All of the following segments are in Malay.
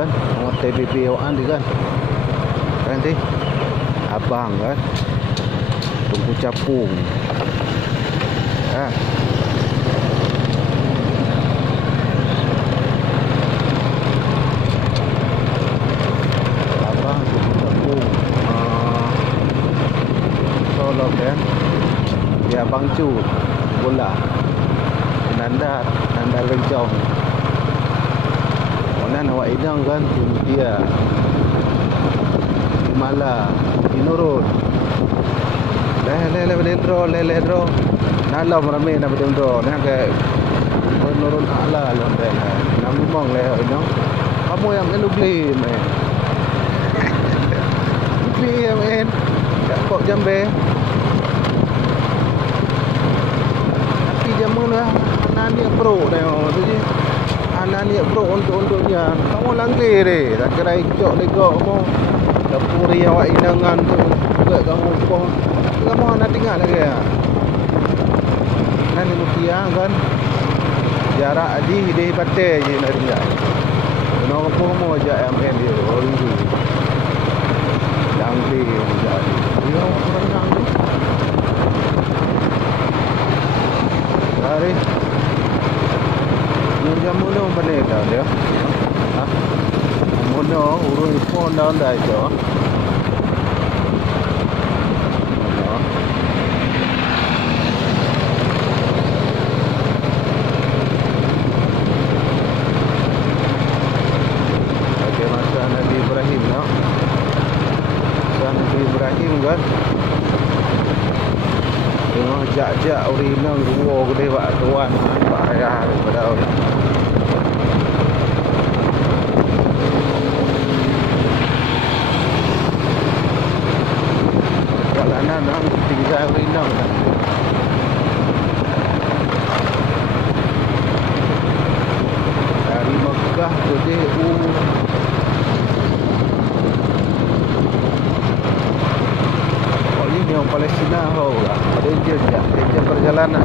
kan, orang TPP awak ni kan. Kan ti? Abang kan. Tunggu capung. Ha. Abang tunggu capung. Tolong kan. Dia abang cu bola. Nanda Rencong. Mana awak inang kan dia. Mala Inurut. Le dentro. Nalam ramai nak dentro. Nak ke menurun ala lonten. Namu mong le inang. Kamu yang elu beli me. Beli men. Tak kok jambe. Tapi jamu lah. Nani pro dah tu je. Nani pro untuknya. Kamu langgar deh. Tak kira ikut legok kamu. Dapur yang awak inangan tu juga kamu pun. Kamu nak tinggal lagi ya. Nani mutia kan. Jarak di pantai je nak tinggal. Nak pun mau ajak MN dia. Orang tu. Langgar ajak. Dia orang langgar. Hari jam mula mana dah dia? Ha? Mula urus phone dah dah itu. Okey, masa Nabi Ibrahim no. Nabi Ibrahim kan. Tengok jak-jak urinang dua gede pak tuan pak ayah daripada orang. Jalanan nak tinggal urinang kan. Dari Mekah ke DU. Yang Palestina tahu lah. Danger perjalanan.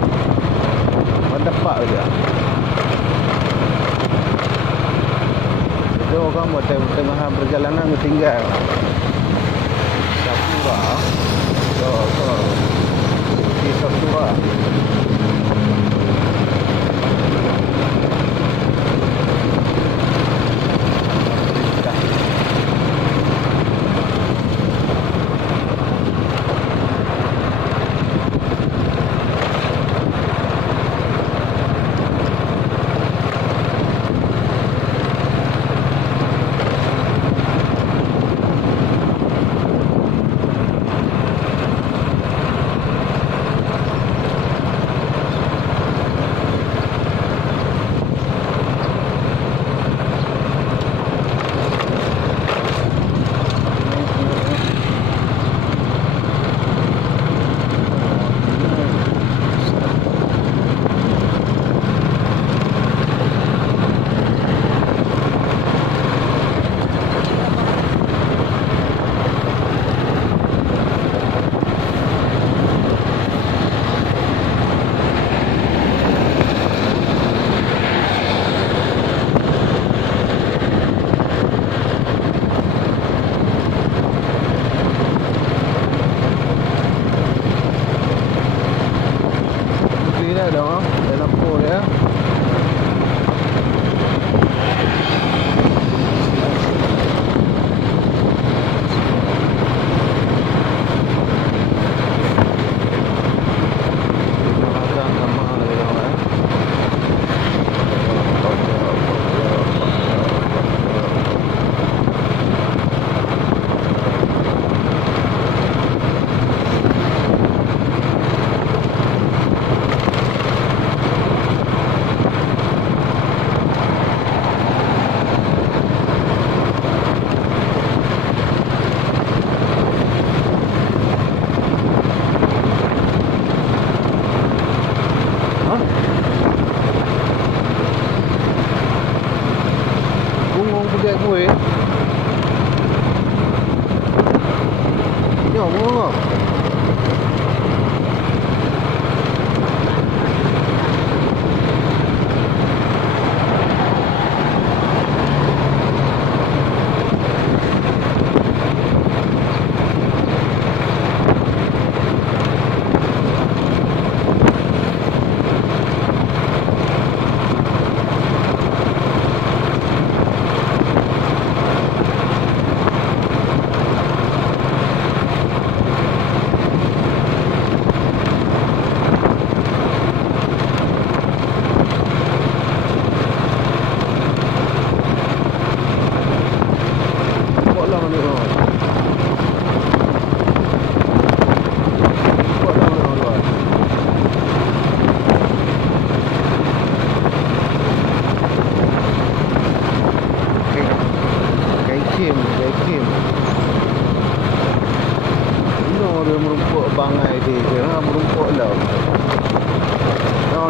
Mendapat je. Itu orang buat tengah perjalanan tinggal. Sapura. Di Sapura.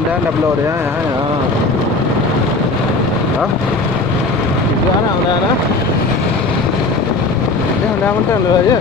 dah belah dia ya. Ha? Juga anak dah. Dah mentang dulu aja.